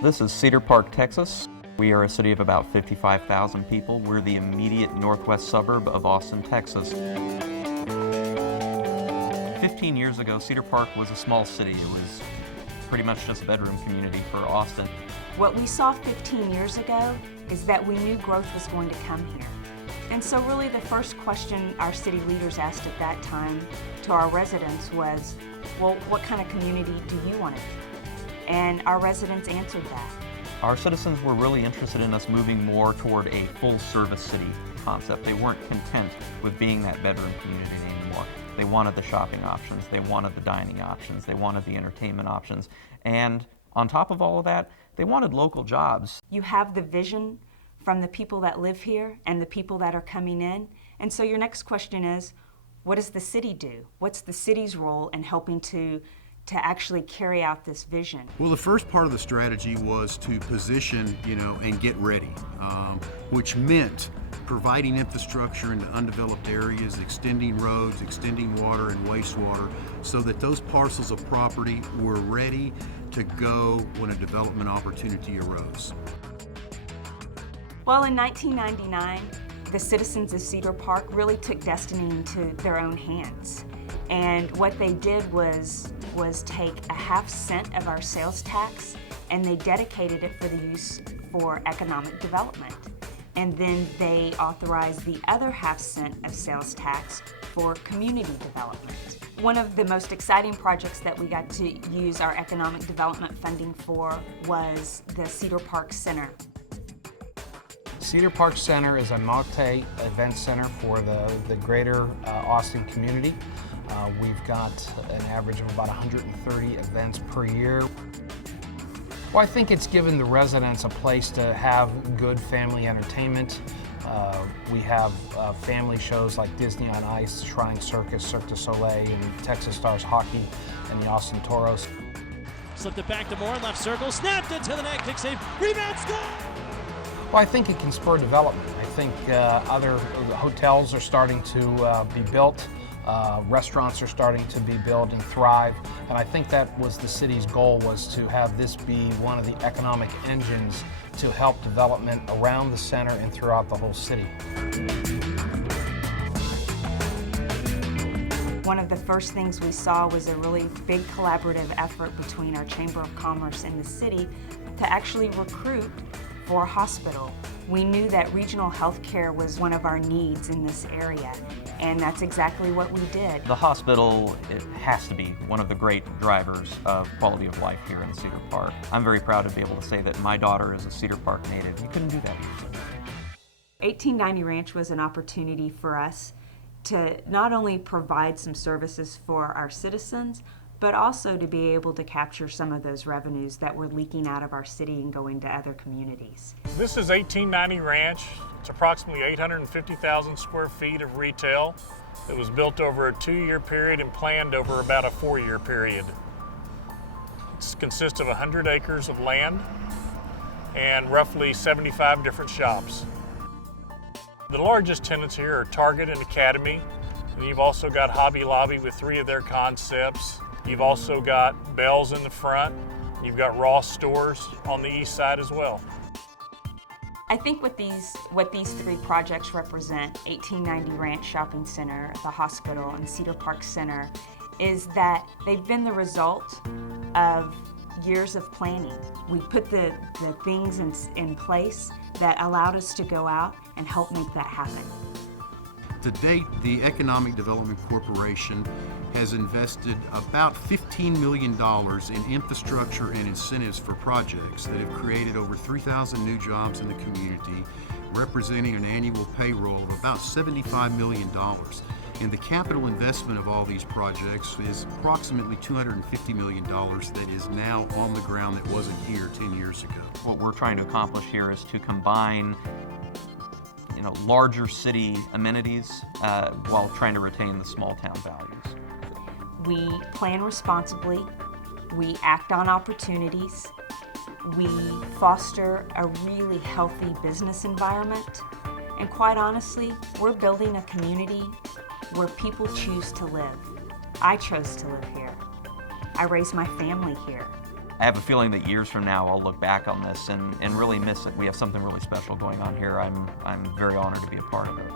This is Cedar Park, Texas. We are a city of about 55,000 people. We're the immediate northwest suburb of Austin, Texas. 15 years ago, Cedar Park was a small city. It was pretty much just a bedroom community for Austin. What we saw 15 years ago is that we knew growth was going to come here. And so really the first question our city leaders asked at that time to our residents was, well, what kind of community do you want to be? And our residents answered that. Our citizens were really interested in us moving more toward a full-service city concept. They weren't content with being that bedroom community anymore. They wanted the shopping options, they wanted the dining options, they wanted the entertainment options, and on top of all of that, they wanted local jobs. You have the vision from the people that live here and the people that are coming in, and so your next question is, what does the city do? What's the city's role in helping to actually carry out this vision? Well, the first part of the strategy was to position, and get ready, which meant providing infrastructure into undeveloped areas, extending roads, extending water and wastewater, so that those parcels of property were ready to go when a development opportunity arose. Well, in 1999, the citizens of Cedar Park really took destiny into their own hands. And what they did was take a half cent of our sales tax and they dedicated it for the use for economic development. And then they authorized the other half cent of sales tax for community development. One of the most exciting projects that we got to use our economic development funding for was the Cedar Park Center. Cedar Park Center is a multi-event center for the greater Austin community. We've got an average of about 130 events per year. Well, I think it's given the residents a place to have good family entertainment. We have family shows like Disney on Ice, Shrine Circus, Cirque du Soleil, and Texas Stars Hockey, and the Austin Toros. Slipped it back to Moore, left circle, snapped it to the net, kick save, rebound, score! Well, I think it can spur development. I think other hotels are starting to be built. Restaurants are starting to be built and thrive, and I think that was the city's goal, was to have this be one of the economic engines to help development around the center and throughout the whole city. One of the first things we saw was a really big collaborative effort between our Chamber of Commerce and the city to actually recruit for a hospital. We knew that regional health care was one of our needs in this area, and that's exactly what we did. The hospital, it has to be one of the great drivers of quality of life here in Cedar Park. I'm very proud to be able to say that my daughter is a Cedar Park native. You couldn't do that years ago. 1890 Ranch was an opportunity for us to not only provide some services for our citizens, but also to be able to capture some of those revenues that were leaking out of our city and going to other communities. This is 1890 Ranch. It's approximately 850,000 square feet of retail. It was built over a 2-year period and planned over about a 4-year period. It consists of 100 acres of land and roughly 75 different shops. The largest tenants here are Target and Academy, and you've also got Hobby Lobby with 3 of their concepts. You've also got Bell's in the front. You've got Ross stores on the east side as well. I think what these 3 projects represent, 1890 Ranch Shopping Center, the hospital, and Cedar Park Center, is that they've been the result of years of planning. We put the things in place that allowed us to go out and help make that happen. To date, the Economic Development Corporation has invested about $15 million in infrastructure and incentives for projects that have created over 3,000 new jobs in the community, representing an annual payroll of about $75 million. And the capital investment of all these projects is approximately $250 million that is now on the ground that wasn't here 10 years ago. What we're trying to accomplish here is to combine larger city amenities while trying to retain the small town values. We plan responsibly, we act on opportunities, we foster a really healthy business environment, and quite honestly, we're building a community where people choose to live. I chose to live here. I raised my family here. I have a feeling that years from now I'll look back on this and really miss it. We have something really special going on here. I'm very honored to be a part of it.